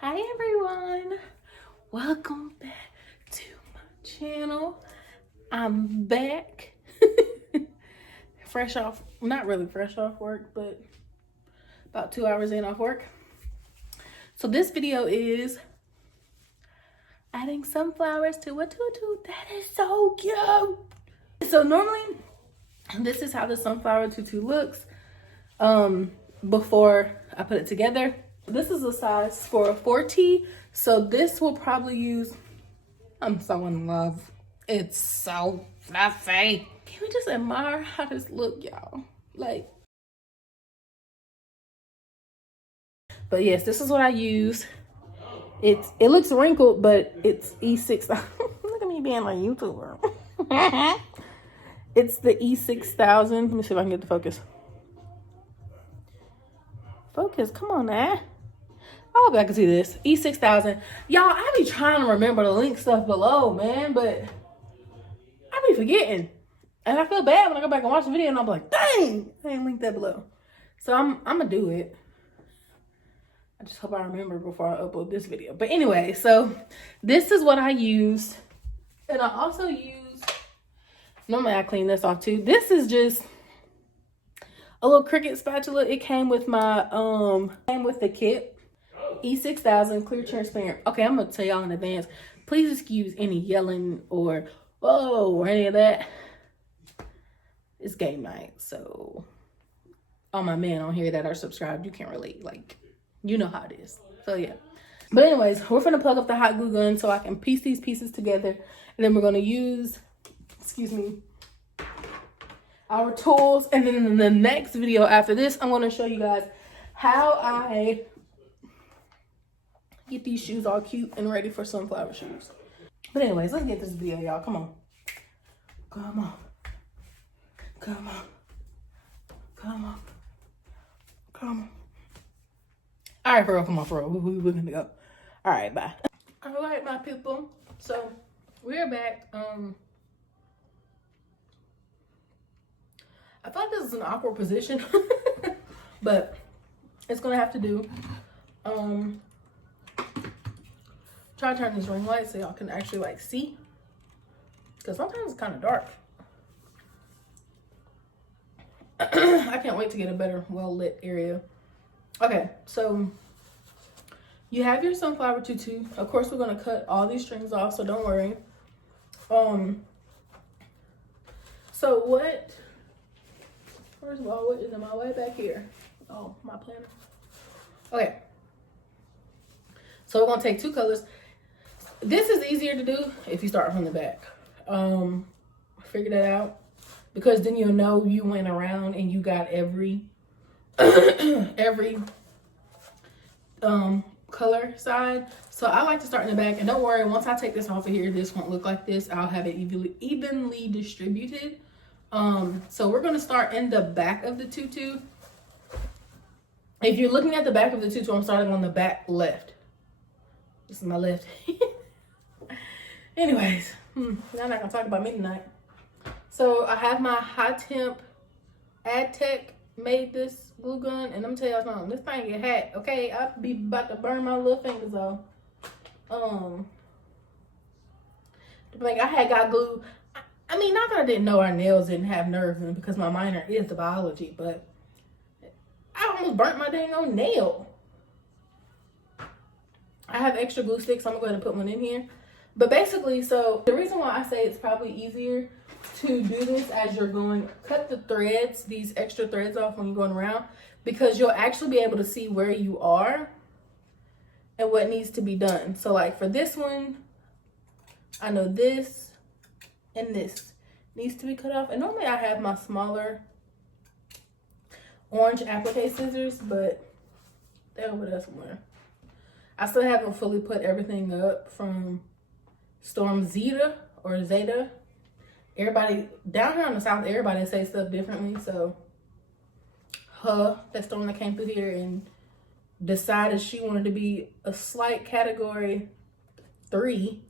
Hi everyone, welcome back to my channel. I'm back. Fresh off, not really fresh off work, but about 2 hours in off work. So this video is adding sunflowers to a tutu. That is so cute. So normally this is how the sunflower tutu looks before I put it together. This is a size for a 4T, so this will probably use, I'm so in love. It's so fluffy. Can we just admire how this look, y'all? Like, but yes, this is what I use. It looks wrinkled, but it's E6. Look at me being like YouTuber. It's the E6000. Let me see if I can get the focus. Focus, come on now. I hope I can see this. E6000. Y'all, I be trying to remember the link stuff below, man, but I be forgetting. And I feel bad when I go back and watch the video and I'm like, dang, I ain't linked that below. So I'm gonna do it. I just hope I remember before I upload this video. But anyway, so this is what I used. And I also use, normally I clean this off too. This is just a little Cricut spatula. It came with my, came with the kit. E6000 clear transparent. Okay, I'm gonna tell y'all in advance. Please excuse any yelling or whoa or any of that. It's game night, so all my men on here that are subscribed, you can't relate. Like, you know how it is. So yeah. But anyways, we're gonna plug up the hot glue gun so I can piece these pieces together, and then we're gonna use, excuse me, our tools. And then in the next video after this, I'm gonna show you guys how I get these shoes all cute and ready for sunflower shoes. But anyways, let's get this video, y'all. Come on. Come on. Come on. Come on. Come on. All right, for real. Come on, for real. We're gonna go. All right, bye. All right, my people. So we're back. I feel like this is an awkward position, but it's gonna have to do. Try to turn this ring light so y'all can actually like see, because sometimes it's kind of dark. I can't wait to get a better well lit area. Okay, so you have your sunflower tutu. Of course, we're gonna cut all these strings off, so don't worry. So what? First of all, what is in my way back here? Oh, my planner. Okay. So we're gonna take two colors. This is easier to do if you start from the back. Figure that out, because then you'll know you went around and you got every every color side. So I like to start in the back, and don't worry, once I take this off of here, this won't look like this. I'll have it evenly distributed. So we're gonna start in the back of the tutu. If you're looking at the back of the tutu, I'm starting on the back left. This is my left. Anyways, I'm not gonna talk about me tonight. So I have my high temp Adtech made this glue gun, and I'm tell y'all something, this thing get hot. Okay, I be about to burn my little fingers off. Like I had got glue. I mean, not that I didn't know our nails didn't have nerves in, because my minor is the biology, but I almost burnt my dang old nail. I have extra glue sticks. I'm gonna go ahead and put one in here. But basically, so the reason why I say it's probably easier to do this as you're going, cut the threads, these extra threads off when you're going around, because you'll actually be able to see where you are and what needs to be done. So like for this one, I know this and this needs to be cut off. And normally I have my smaller orange applique scissors, but they're over there somewhere. I still haven't fully put everything up from Storm Zeta or Zeta. Everybody down here in the South, everybody says stuff differently. So that storm that came through here and decided she wanted to be a slight category 3.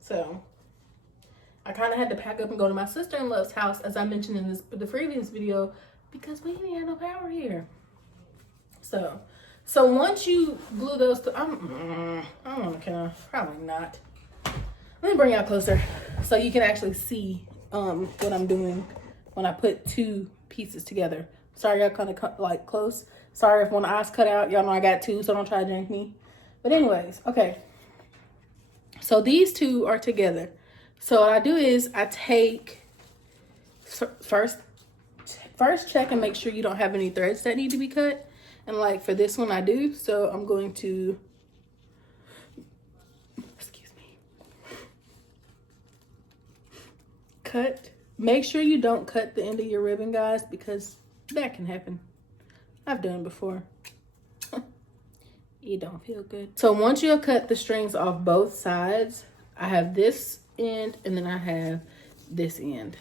So I kind of had to pack up and go to my sister-in-law's house, as I mentioned in the previous video, because we didn't have no power here. So So once you glue those, I don't want to count. Probably not. Let me bring y'all closer so you can actually see what I'm doing when I put two pieces together. Sorry, y'all kind of like close. Sorry if one eye's cut out. Y'all know I got two, so don't try to jank me. But anyways, okay. So these two are together. So what I do is I take first check and make sure you don't have any threads that need to be cut. And like for this one I do. So I'm going to, excuse me, cut. Make sure you don't cut the end of your ribbon, guys, because that can happen. I've done it before. It don't feel good. So once you cut the strings off both sides, I have this end and then I have this end.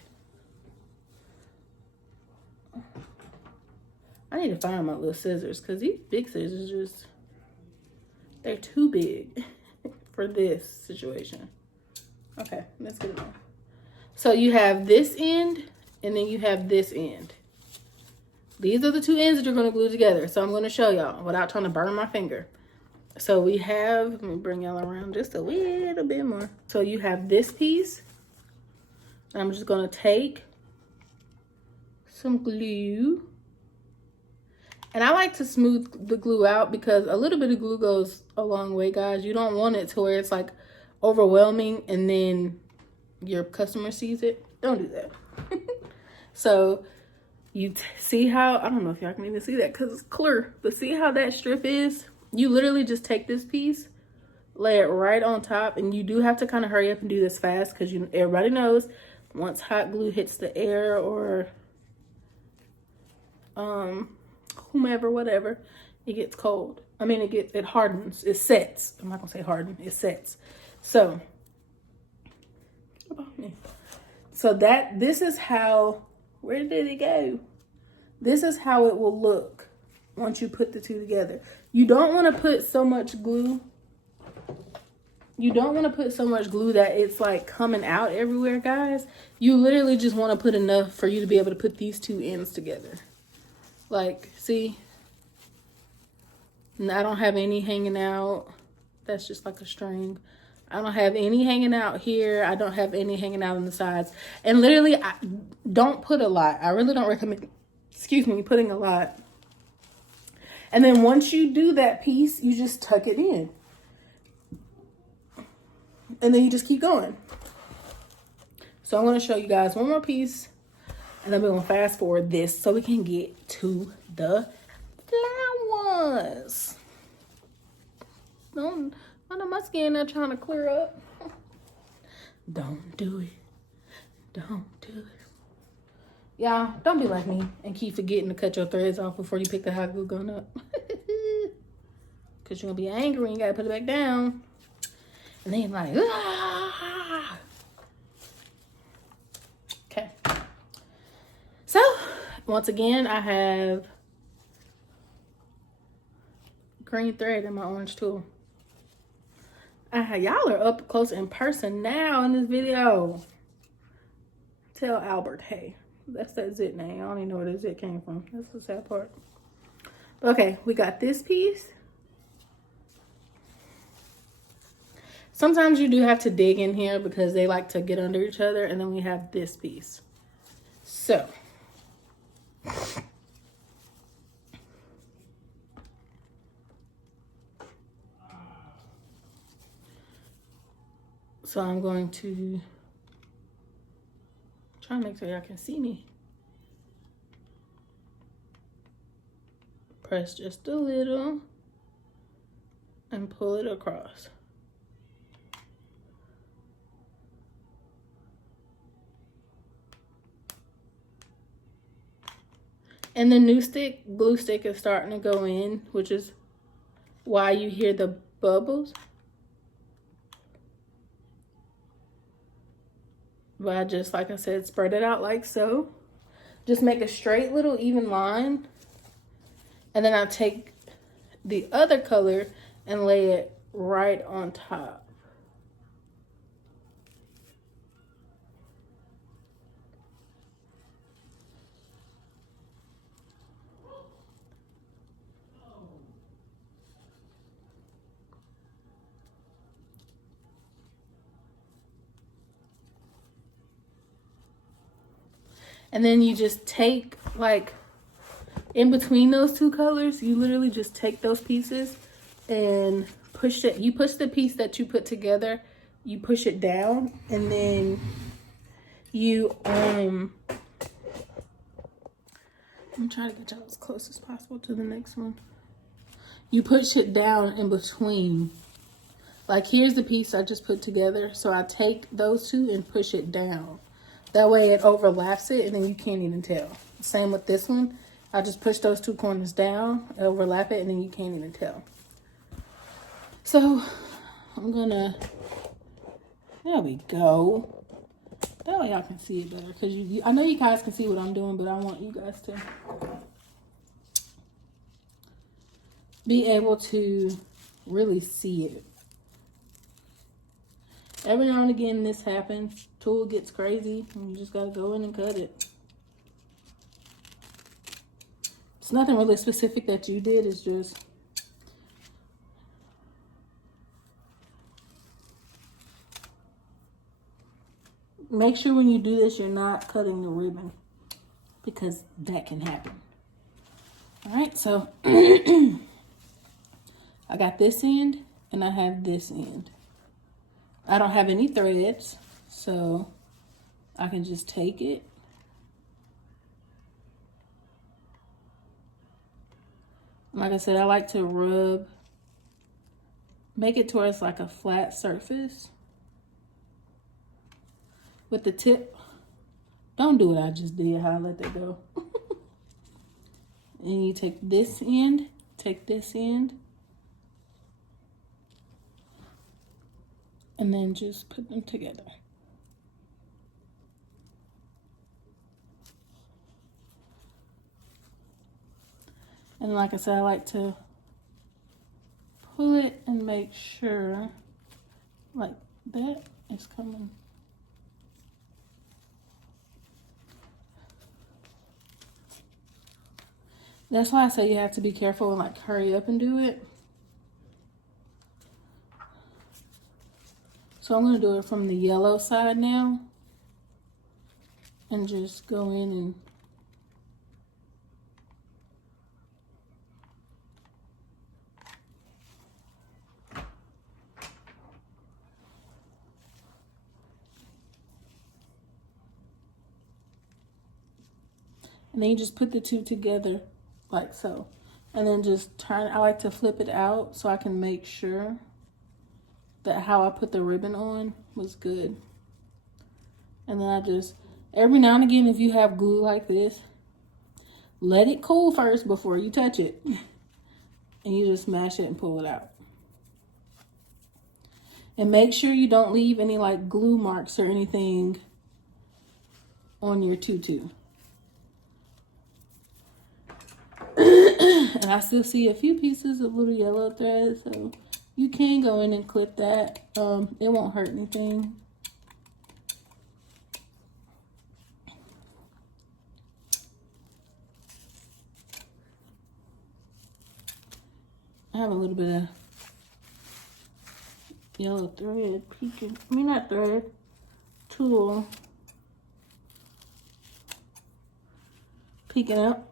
I need to find my little scissors because these big scissors just, they're too big for this situation. Okay, let's get it on. So you have this end and then you have this end. These are the two ends that you're going to glue together. So I'm going to show y'all without trying to burn my finger. So we have, let me bring y'all around just a little bit more. So you have this piece. I'm just going to take some glue. And I like to smooth the glue out because a little bit of glue goes a long way, guys. You don't want it to where it's like overwhelming and then your customer sees it. Don't do that. So you see how, I don't know if y'all can even see that because it's clear, but see how that strip is? You literally just take this piece, lay it right on top, and you do have to kind of hurry up and do this fast because everybody knows once hot glue hits the air or whomever, whatever, it gets cold. I mean, it hardens, it sets. I'm not gonna say harden, it sets. So, this is how, where did it go? This is how it will look once you put the two together. You don't want to put so much glue. You don't want to put so much glue that it's like coming out everywhere, guys. You literally just want to put enough for you to be able to put these two ends together. Like, see? And I don't have any hanging out. That's just like a string. I don't have any hanging out here. I don't have any hanging out on the sides. And literally, I don't put a lot. I really don't recommend, putting a lot. And then once you do that piece, you just tuck it in. And then you just keep going. So I'm going to show you guys one more piece. And then we're going to fast forward this so we can get to the flowers. I know my skin not trying to clear up. Don't do it. Don't do it. Y'all, don't be like me and keep forgetting to cut your threads off before you pick the hot glue gun up. Because you're going to be angry and you got to put it back down. And then you're like, ah! Okay. So, once again, I have green thread in my orange tool. Y'all are up close in person now in this video. Tell Albert, hey. That's that zit name. I don't even know where the zit came from. That's the sad part. Okay, we got this piece. Sometimes you do have to dig in here because they like to get under each other. And then we have this piece. So. So I'm going to try to make sure y'all can see me. Press just a little and pull it across. And the new glue stick is starting to go in, which is why you hear the bubbles. But I just, like I said, spread it out like so. Just make a straight little even line. And then I'll take the other color and lay it right on top. And then you just take, like, in between those two colors, you literally just take those pieces and push it. You push the piece that you put together, you push it down, and then you, I'm trying to get y'all as close as possible to the next one. You push it down in between. Like, here's the piece I just put together. So I take those two and push it down. That way it overlaps it and then you can't even tell. Same with this one. I just push those two corners down, overlap it, and then you can't even tell. So I'm gonna, there we go. That way y'all can see it better. Because I know you guys can see what I'm doing, but I want you guys to be able to really see it. Every now and again this happens. Tool gets crazy and you just gotta go in and cut it. It's nothing really specific that you did, it's just make sure when you do this you're not cutting the ribbon, because that can happen. Alright, so I got this end and I have this end. I don't have any threads, so I can just take it. Like I said, I like to rub, make it towards like a flat surface with the tip. Don't do what I just did, how I let that go. And you take this end, and then just put them together. And like I said, I like to pull it and make sure like that is coming. That's why I say you have to be careful and like hurry up and do it. So I'm gonna do it from the yellow side now and just go in and then you just put the two together like so. And then just turn, I like to flip it out so I can make sure that how I put the ribbon on was good. And then I just, every now and again, if you have glue like this, let it cool first before you touch it. And you just mash it and pull it out. And make sure you don't leave any like glue marks or anything on your tutu. And I still see a few pieces of little yellow thread, so you can go in and clip that. It won't hurt anything. I have a little bit of yellow thread peeking. I mean, not thread, tool peeking out.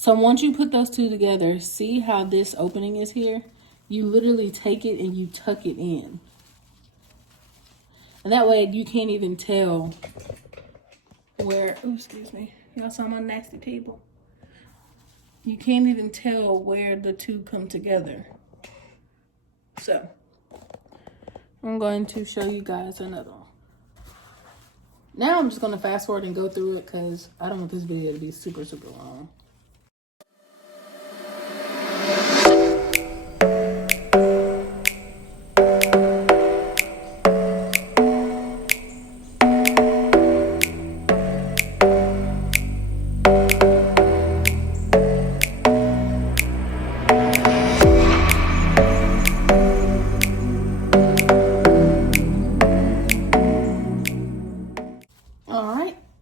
So once you put those two together, see how this opening is here? You literally take it and you tuck it in. And that way you can't even tell where, oh, excuse me. Y'all saw my nasty table. You can't even tell where the two come together. So, I'm going to show you guys another one. Now I'm just going to fast forward and go through it because I don't want this video to be super, super long.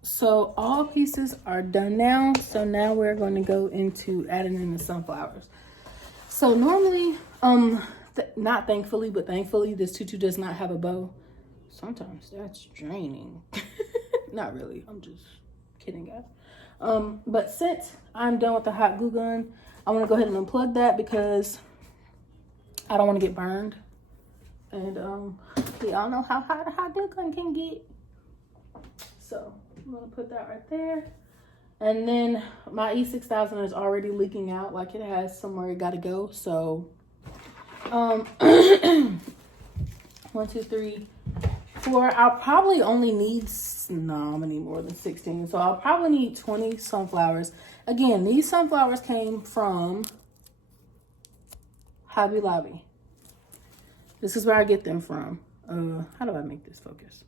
So all pieces are done now. So now we're going to go into adding in the sunflowers. So normally, not thankfully, but thankfully, this tutu does not have a bow. Sometimes that's draining. Not really. I'm just kidding, guys. But since I'm done with the hot glue gun, I want to go ahead and unplug that because I don't want to get burned. And we all know how hot a hot glue gun can get. So I'm gonna put that right there. And then my E6000 is already leaking out, like it has somewhere it gotta go. So 1, 2, 3, 4. I'll probably only need, no, I'm gonna need more than 16. So I'll probably need 20 sunflowers. Again, these sunflowers came from Hobby Lobby. This is where I get them from. How do I make this focus?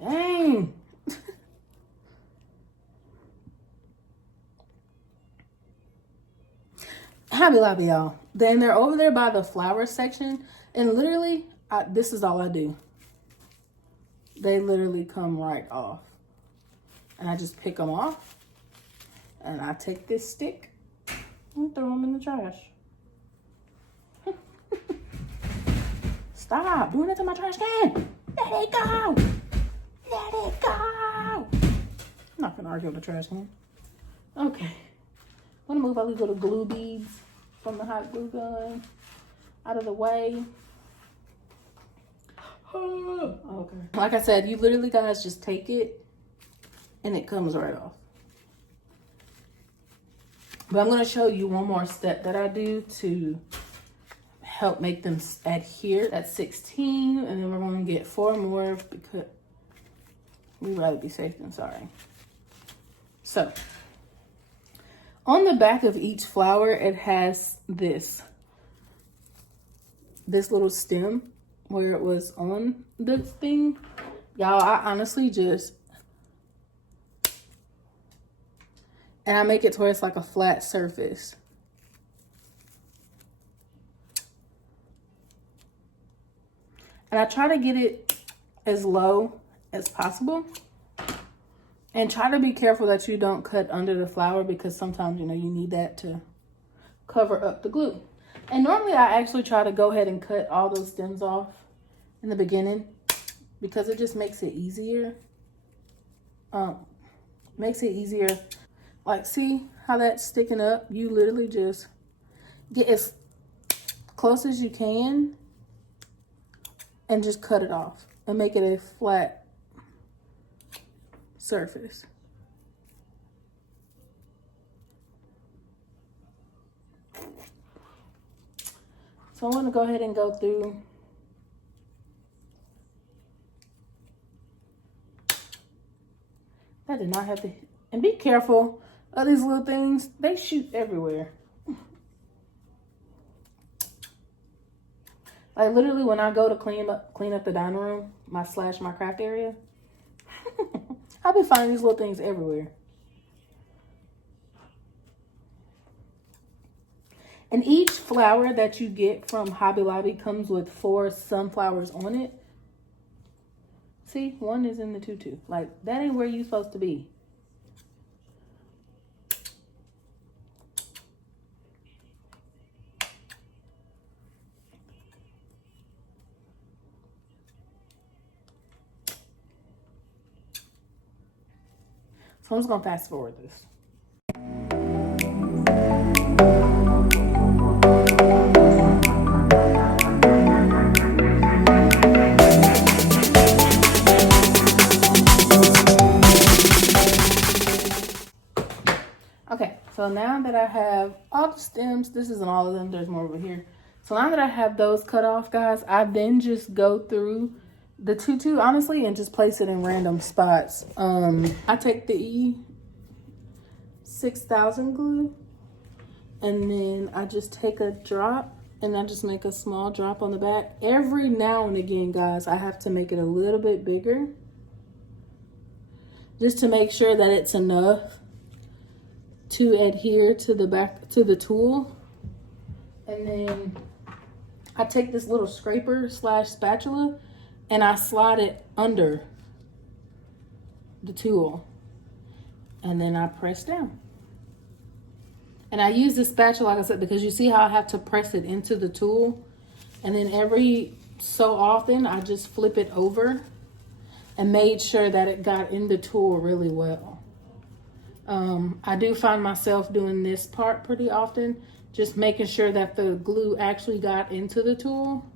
Dang. Hobby Lobby, y'all. Then they're over there by the flower section. And literally, this is all I do. They literally come right off. And I just pick them off. And I take this stick and throw them in the trash. Stop doing it to my trash can. Let it go. Let it go. I'm not gonna argue with the trash can. Okay. I'm gonna move all these little glue beads from the hot glue gun out of the way. Okay. Like I said, you literally guys just take it and it comes right off. But I'm gonna show you one more step that I do to help make them adhere. That's 16, and then we're gonna get 4 more because we'd rather be safe than sorry. So, on the back of each flower, it has this little stem where it was on the thing. Y'all, I honestly just, and I make it to where it's like a flat surface. And I try to get it as low as possible. And try to be careful that you don't cut under the flower because sometimes, you know, you need that to cover up the glue. And normally I actually try to go ahead and cut all those stems off in the beginning because it just makes it easier. Makes it easier. Like, see how that's sticking up? You literally just get as close as you can and just cut it off and make it a flat surface. So I'm gonna go ahead and go through that. Did not have to, and be careful of these little things. They shoot everywhere. Like literally when I go to clean up the dining room, my craft area, I'll be finding these little things everywhere. And each flower that you get from Hobby Lobby comes with 4 sunflowers on it. See, 1 is in the tutu. Like, that ain't where you're supposed to be. So I'm just gonna fast forward this. Okay, so now that I have all the stems, this isn't all of them, there's more over here. So now that I have those cut off, guys, I then just go through the tutu, honestly, and just place it in random spots. I take the E6000 glue, and then I just take a drop, and I just make a small drop on the back. Every now and again, guys, I have to make it a little bit bigger, just to make sure that it's enough to adhere to the back, to the tool. And then I take this little scraper / spatula, and I slide it under the tool, and then I press down. And I use this spatula, like I said, because you see how I have to press it into the tool. And then every so often, I just flip it over and made sure that it got in the tool really well. I do find myself doing this part pretty often, just making sure that the glue actually got into the tool.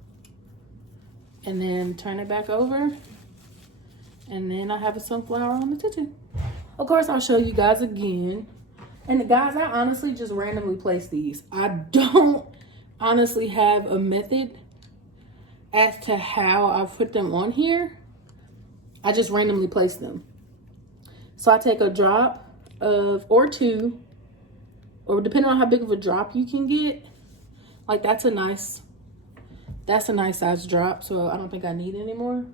And then turn it back over. And then I have a sunflower on the tutu. Of course, I'll show you guys again. And guys, I honestly just randomly place these. I don't honestly have a method as to how I put them on here. I just randomly place them. So I take a drop of, or two, or depending on how big of a drop you can get. Like that's a nice size drop, so I don't think I need any more.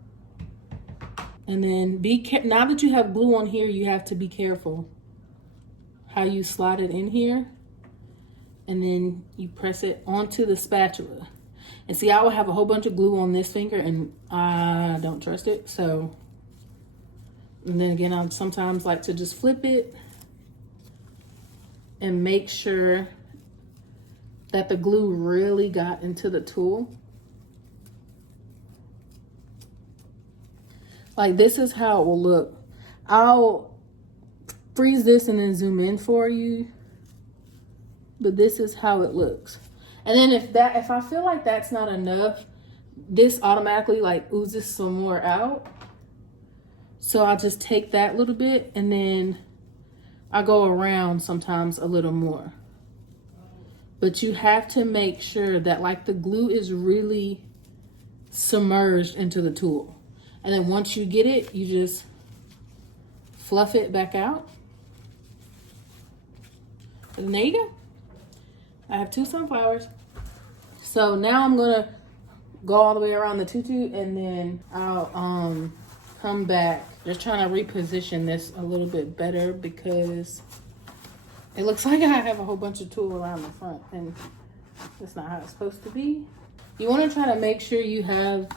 And then now that you have glue on here, you have to be careful how you slide it in here. And then you press it onto the spatula. And see, I would have a whole bunch of glue on this finger and I don't trust it. So, and then again, I sometimes like to just flip it and make sure that the glue really got into the tool. Like this is how it will look. I'll freeze this and then zoom in for you. But this is how it looks. And then if I feel like that's not enough, this automatically like oozes some more out. So I'll just take that little bit and then I go around sometimes a little more. But you have to make sure that like the glue is really submerged into the tool. And then once you get it, you just fluff it back out. And there you go. I have 2 sunflowers. So now I'm gonna go all the way around the tutu and then I'll come back. Just trying to reposition this a little bit better because it looks like I have a whole bunch of tulle around the front and that's not how it's supposed to be. You wanna try to make sure you have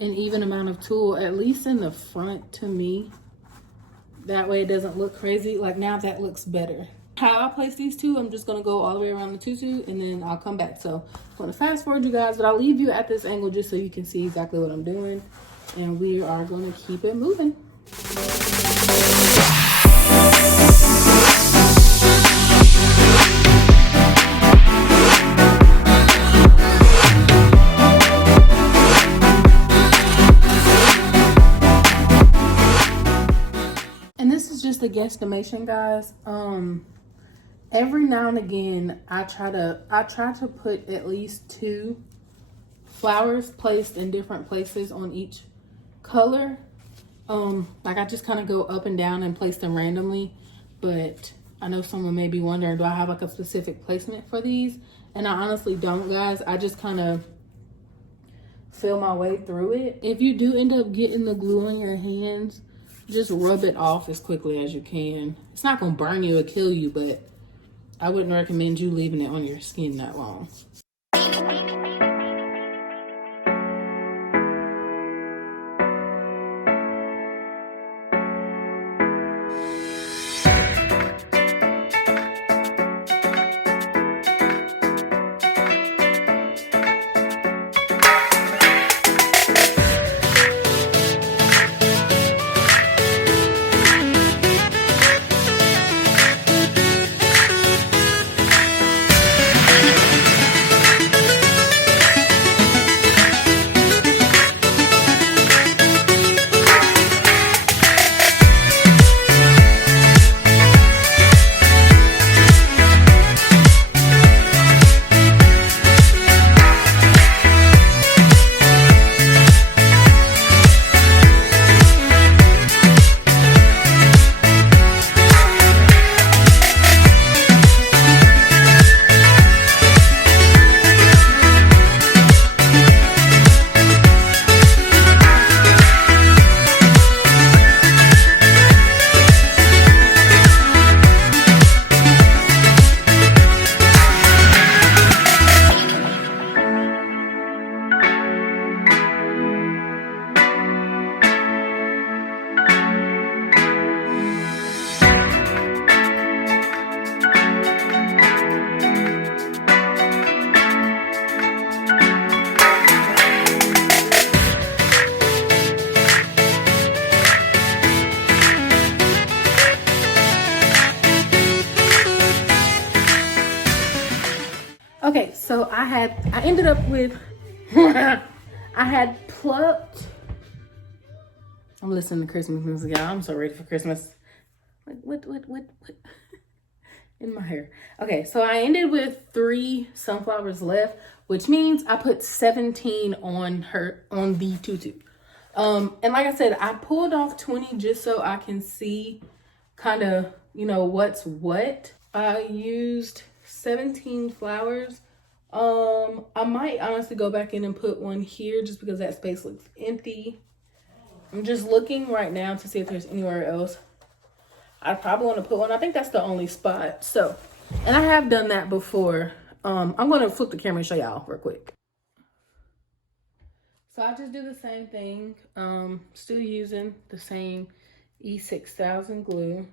an even amount of tulle, at least in the front to me. That way it doesn't look crazy. Like now that looks better. How I place these two, I'm just gonna go all the way around the tutu and then I'll come back. So I'm gonna fast forward you guys, but I'll leave you at this angle just so you can see exactly what I'm doing. And we are gonna keep it moving. And this is just a guesstimation, guys. Every now and again, I try to put at least 2 flowers placed in different places on each color. Like I just kind of go up and down and place them randomly, but I know someone may be wondering, do I have like a specific placement for these? And I honestly don't, guys. I just kind of feel my way through it. If you do end up getting the glue on your hands, just rub it off as quickly as you can. It's not gonna burn you or kill you, but I wouldn't recommend you leaving it on your skin that long. So I ended up with, I had plucked, I'm listening to Christmas music, y'all. I'm so ready for Christmas. What? In my hair. Okay, so I ended with 3 sunflowers left, which means I put 17 on the tutu. And like I said, I pulled off 20 just so I can see kind of, you know, what's what. I used 17 flowers. I might honestly go back in and put one here just because that space looks empty. I'm just looking right now to see if there's anywhere else. I probably want to put one. I think that's the only spot. So, and I have done that before. I'm going to flip the camera and show y'all real quick. So I just do the same thing. Still using the same E6000 glue.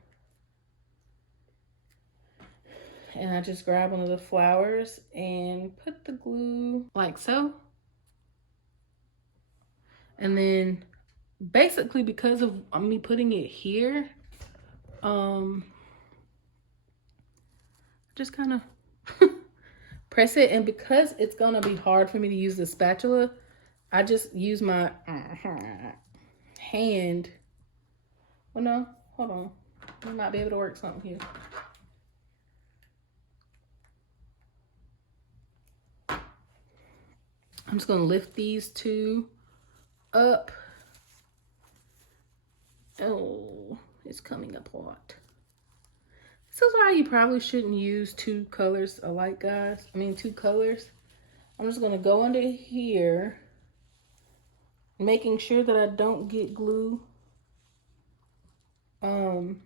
And I just grab one of the flowers and put the glue like so. And then basically because of me putting it here, just kind of press it. And because it's gonna be hard for me to use the spatula, I just use my hand. Well, no, hold on. We might be able to work something here. I'm just gonna lift these 2 up. Oh, it's coming apart. This is why you probably shouldn't use 2 colors alike, guys. I mean, 2 colors. I'm just gonna go under here, making sure that I don't get glue. You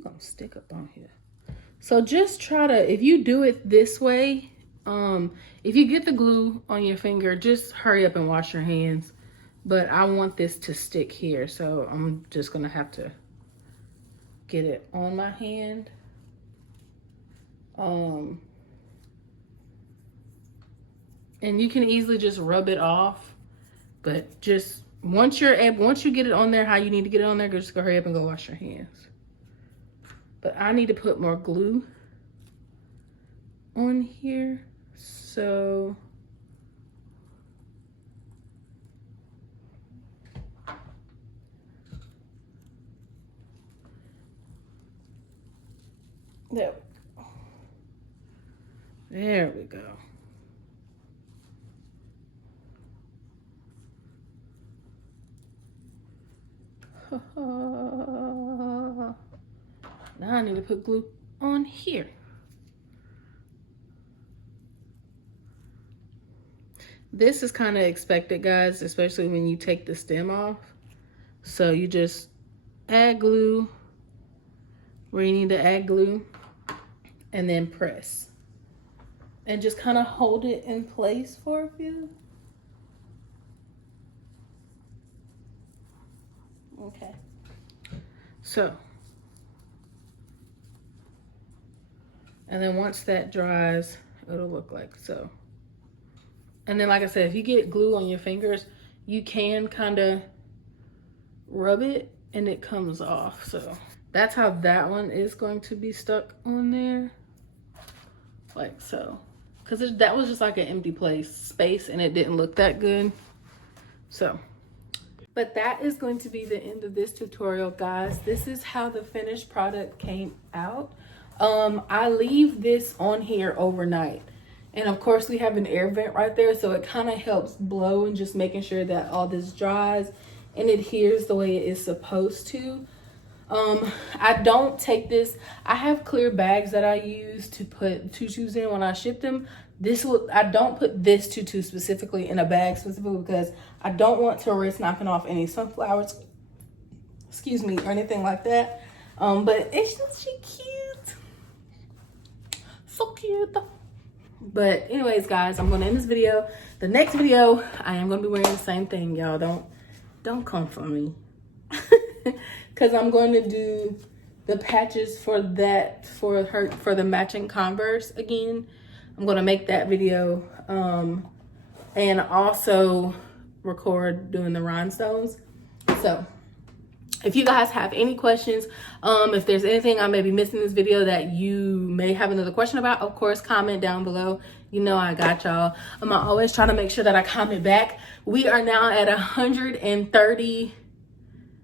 gonna stick up on here. So just try to, if you do it this way, if you get the glue on your finger, just hurry up and wash your hands. But I want this to stick here, so I'm just gonna have to get it on my hand. And you can easily just rub it off, but just once you get it on there how you need to get it on there, just go hurry up and go wash your hands. But I need to put more glue on here, so there we go. There we go. Now I need to put glue on here. This is kind of expected, guys, especially when you take the stem off. So you just add glue where you need to add glue and then press. And just kind of hold it in place for a few. Okay. So. And then once that dries, it'll look like so. And then, like I said, if you get glue on your fingers, you can kind of rub it and it comes off. So that's how that one is going to be stuck on there. Like so. Because that was just like an empty space and it didn't look that good. So. But that is going to be the end of this tutorial, guys. This is how the finished product came out. I leave this on here overnight. And of course we have an air vent right there, so it kind of helps blow and just making sure that all this dries and adheres the way it is supposed to. I don't take this. I have clear bags that I use to put tutus in when I ship them. I don't put this tutu specifically in a bag specifically because I don't want to risk knocking off any sunflowers, excuse me, or anything like that. But it's just cute. So cute. But anyways, guys, I'm gonna end this video. The next video, I am gonna be wearing the same thing, y'all. Don't come for me. Cause I'm going to do the patches for the matching Converse again. I'm gonna make that video and also record doing the rhinestones. So If you guys have any questions, if there's anything I may be missing in this video that you may have another question about, of course, comment down below. You know I got y'all. I always try to make sure that I comment back. We are now at 130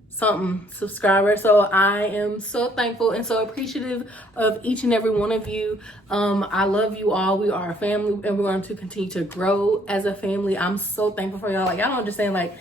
something subscribers, so I am so thankful and so appreciative of each and every one of you. I love you all. We are a family, and we're going to continue to grow as a family. I'm so thankful for y'all. Like, y'all don't understand, like,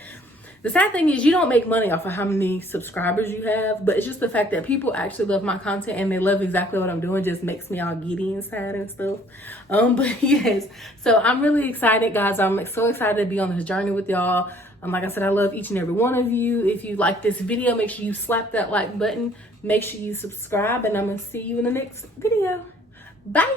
the sad thing is you don't make money off of how many subscribers you have, but it's just the fact that people actually love my content and they love exactly what I'm doing just makes me all giddy inside and stuff. But yes, so I'm really excited, guys. I'm so excited to be on this journey with y'all. Like I said, I love each and every one of you. If you like this video, make sure you slap that like button. Make sure you subscribe, and I'm gonna see you in the next video. Bye.